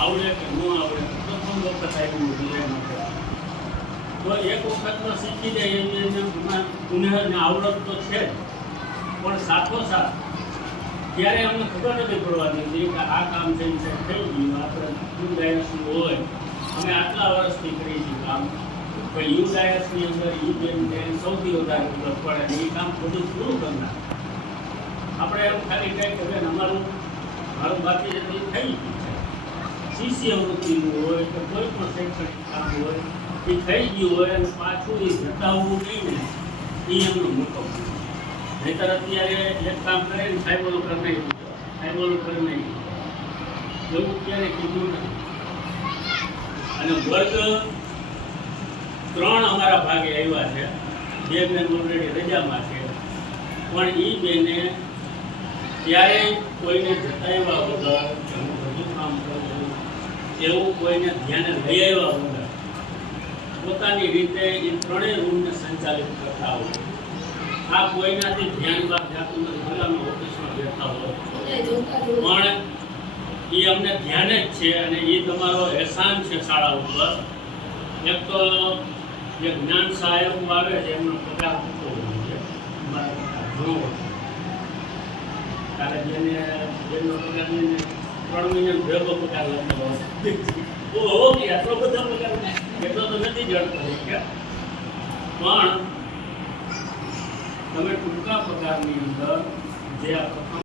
આવડે કે ન આવડે, પ્રથમ વખત આવ્યું ડિઝાઇન માટે તો એક વખતમાં શીખી જાય એની ગુનેહરને આવડત તો છે જ, પણ સાથોસાથ ત્યારે અમને ખબર નથી પડવા દીધી કે આ કામ થઈ ગયું. આપણે યુ ડાયસનું હોય, અમે આટલા વર્ષથી કરી છીએ કામ, પણ યુ ડાયસની અંદર યુ બેન સૌથી વધારે ખબર પડે એ કામ બધું પૂરું કરનાર. આપણે એમ ખાલી કહે કે બેન મારું બાકી જેટલી થઈ ગયું છે, શિષ્યવૃત્તિનું હોય કે કોઈ પણ શૈક્ષણિક કામ હોય એ થઈ ગયું હોય અને પાછું એ ઘટાડવું નહીં ને એ એમનો મોટો નહીંતર અત્યારે એક કામ કરે ને સાહેબ ઓલું કરી નહીં, સાહેબ ઓલું કરી નહીં, એવું ક્યારે કીધું નથી. અને વર્ગ 3 અમારા ભાગે આવ્યા છે, બે બેન ઓલરેડી રજામાં છે, પણ એ બેને ત્યારે કોઈને જતાવ્યા વગર હું બધું કામ કરું એવું કોઈને ધ્યાને લઈ આવ્યા વગર પોતાની રીતે એ 3 રૂમને સંચાલિત કરતા હોય. આ કોઈનાથી ધ્યાન બહાર જતું નથી, ભલે અમે ઓફિસમાં બેઠા હોય પણ એ અમને ધ્યાન જ છે. અને એ તમારો એહસાન છે શાળા ઉપર. એક તો જે જ્ઞાન સહાયક આવે છે એમનો પગાર મૂકવો જોઈએ ઘણો કારણ જેને જેનો પગાર લઈને 3 મહિના ભેગો પગાર લખતો ઓકે આટલો બધો પગાર એટલો તો નથી જડતો પણ તમે ટૂંકા પગારની અંદર જે આ